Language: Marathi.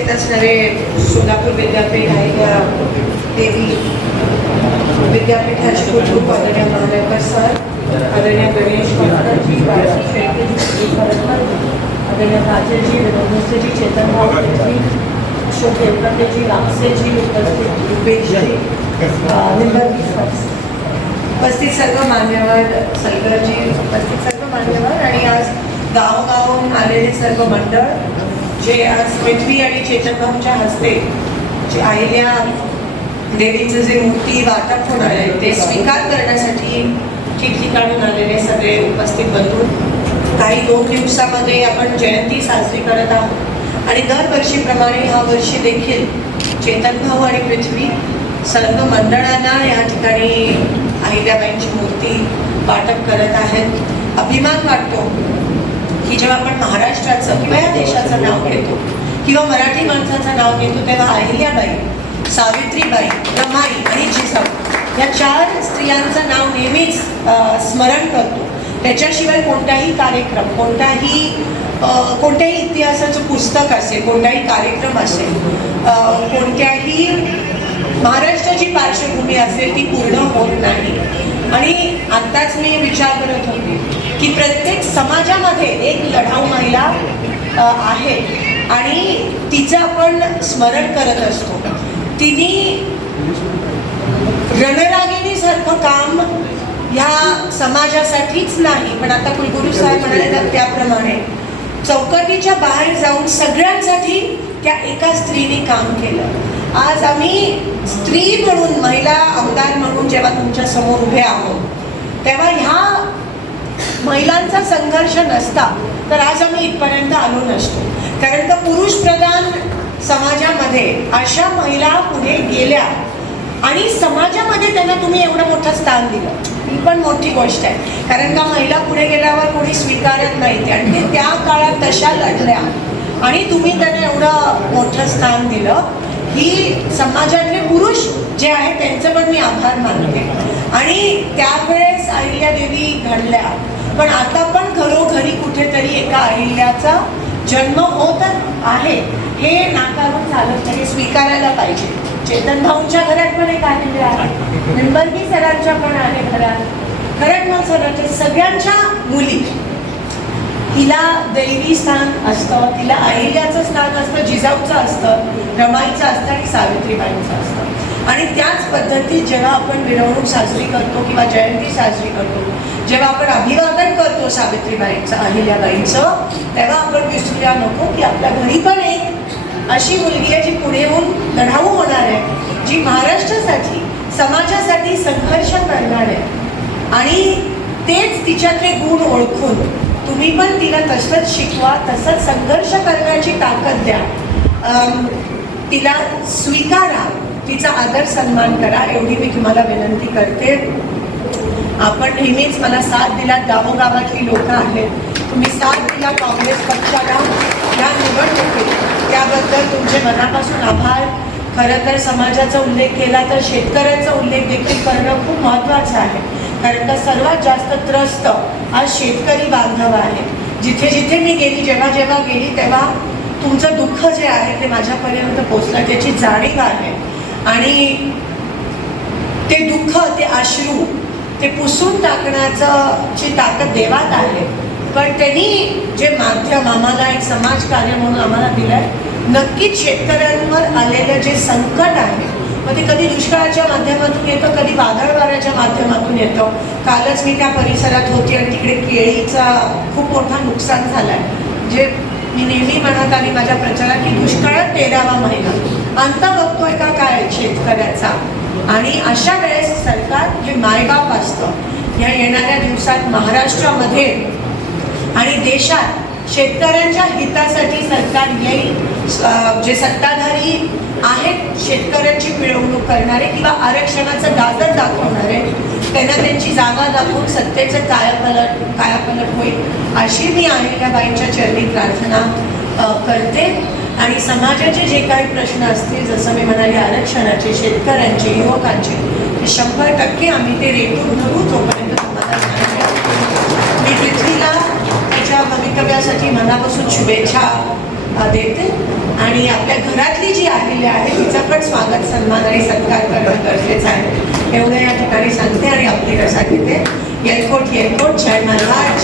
उपस्थित असणारे सोलापूर विद्यापीठ आहे देवी विद्यापीठाचे कुलगुरू आदरणीय महालेकर सर, आदरणीय गणेश जी, आदरणीय काजलजी, विनोदजी, चेतन भाऊ, अशोक येवकरजी, रामसेजी, उपस्थित रुपेशजी, उपस्थित सर्व मान्यवर, सलगरजी, उपस्थित सर्व मान्यवर आणि आज गावोगावून आलेले सर्व मंडळ जे आज पृथ्वी आणि चेतन भाऊंच्या हस्ते जे अहिल्या देवीचं जे मूर्ती वाटप होणार आहे ते स्वीकार करण्यासाठी ठिकठिकाणून आलेले सगळे उपस्थित बंधू. काही 2 दिवसामध्ये आपण जयंती साजरी करत आहोत आणि दरवर्षीप्रमाणे ह्या वर्षी देखील चेतन भाऊ आणि पृथ्वी सर्व मंडळांना या ठिकाणी अहिल्याबाईंची मूर्ती वाटप करत आहेत. अभिमान वाटतो की जेव्हा आपण महाराष्ट्राचं किंवा या देशाचं नाव घेतो किंवा मराठी माणसाचं नाव घेतो तेव्हा अहिल्याबाई, सावित्रीबाई, रमाई आणि जिजाऊ या 4 स्त्रियांचं नाव नेहमीच स्मरण करतो. त्याच्याशिवाय कोणताही कार्यक्रम, कोणत्याही इतिहासाचं पुस्तक असेल, कोणताही कार्यक्रम असेल, कोणत्याही महाराष्ट्राची पार्श्वभूमी असेल ती पूर्ण होत नाही. आणि आत्ताच मी विचार करत होते की प्रत्येक समाजामध्ये एक लढाऊ महिला आहे आणि तिचं आपण स्मरण करत असतो. तिने रणरागिणीसारखं काम ह्या समाजासाठीच नाही, पण आता कुलगुरू साहेब म्हणाले त्याप्रमाणे चौकटीच्या बाहेर जाऊन सगळ्यांसाठी त्या एका स्त्रीने काम केलं. आज आम्ही स्त्री म्हणून, महिला आमदार म्हणून जेव्हा तुमच्या समोर उभे आहोत तेव्हा ह्या महिलांचा संघर्ष नसता तर आज आम्ही इथपर्यंत आलो नसतो. कारण का पुरुष प्रधान समाजामध्ये अशा महिला पुढे गेल्या आणि समाजामध्ये त्यांना तुम्ही एवढं मोठं स्थान दिलं, ही पण मोठी गोष्ट आहे. कारण का महिला पुढे गेल्यावर कोणी स्वीकारत नाही आणि ते त्या काळात तशा लढल्या आणि तुम्ही त्यांना एवढं मोठं स्थान दिलं. ही समाजातले पुरुष जे आहेत त्यांचं पण मी आभार मानते. आणि त्यावेळेस अहिल्या देवी घडल्या, पण आता पण घरोघरी कुठेतरी एका अहिल्याचा जन्म होत आहे. हे नाकारून चालत नाही, स्वीकारायला पाहिजे. चेतन भाऊंच्या घरात पण एक अहिल्या आहे, निंबर्गी सरांच्या पण आहे घरात, खरटमल सरांच्या, सगळ्यांच्या मुली. तिला दैवी स्थान असतं, तिला अहिल्याचं स्थान असतं, जिजाऊचं असतं, रमाईचं असतं आणि सावित्रीबाईंचं असतं. आणि त्याच पद्धतीत जेव्हा आपण मिरवणूक साजरी करतो किंवा जयंती साजरी करतो, जेव्हा आपण अभिवादन करतो सावित्रीबाईंचं, अहिल्याबाईंचं, तेव्हा आपण विसरूया नको की आपल्या घरी पण एक अशी मुलगी आहे जी पुढे येऊन लढाऊ होणार आहे, जी महाराष्ट्रासाठी, समाजासाठी संघर्ष करणार आहे. आणि तेच तिच्यातले गुण ओळखून तुम्ही पण तिला तसंच शिकवा, तसंच संघर्ष करण्याची ताकद द्या, तिला स्वीकारा, तिचा आदर सन्मान करा, एवढी मी तुम्हाला विनंती करते. आपण नेहमीच मला साथ दिला, गावोगावातली लोक आहेत, तुम्ही साथ दिला काँग्रेस पक्षाला या निवडणुकीत, त्याबद्दल तुमचे मनापासून आभार. खरं तर समाजाचा उल्लेख केला तर शेतकऱ्यांचा उल्लेख देखील करणं खूप महत्त्वाचं आहे. कारण का सर्वात जास्त त्रस्त आज शेतकरी बांधव आहे. जिथे जिथे मी गेली, जेव्हा जेव्हा गेली तेव्हा तुमचं दुःख जे आहे ते माझ्यापर्यंत पोचलं, त्याची जाणीव आहे. आणि ते दुःख, ते अश्रू, ते पुसून टाकण्याचं ची ताकद देवात आहे. पण त्यांनी जे माध्यम आम्हाला एक समाजकार्य म्हणून आम्हाला दिलं आहे, नक्कीच शेतकऱ्यांवर आलेलं जे संकट आहे, मग ते कधी दुष्काळाच्या माध्यमातून येतं, कधी वादळ वाऱ्याच्या माध्यमातून येतं. कालच मी त्या परिसरात होती आणि तिकडे केळीचा खूप मोठा नुकसान झालं आहे. जे मी नेहमी म्हणत आली माझ्या प्रचारात की दुष्काळात 13वा महिना अंत बघतोय का काय शेतकऱ्याचा. आणि अशा वेळेस सरकार जे मायबाप असतं, या येणाऱ्या दिवसात महाराष्ट्रामध्ये आणि देशात शेतकऱ्यांच्या हितासाठी सरकार येईल. जे सत्ताधारी आहेत शेतकऱ्यांची पिळवणूक करणारे किंवा आरक्षणाचं गाजर दाखवणारे, त्यांना त्यांची जागा दाखवून सत्तेचं कायापलट होईल अशी मी अहिल्याबाईंच्या चरणी प्रार्थना करते. आणि समाजाचे जे काही प्रश्न असतील, जसं मी म्हणाले आरक्षणाचे, शेतकऱ्यांचे, युवकांचे, ते 100% आम्ही ते रेटून धरू. तोपर्यंत तुम्हाला मी पृथ्वीला त्याच्या भवितव्यासाठी मनापासून शुभेच्छा देते आणि आपल्या घरातली जी अहिल्या आहे तिचा पण स्वागत, सन्मान आणि सत्कार करणं गरजेचं आहे. एवढं या ठिकाणी सांगते आणि आपली रजा घेते. येलकोट येलकोट, जय मल्हार.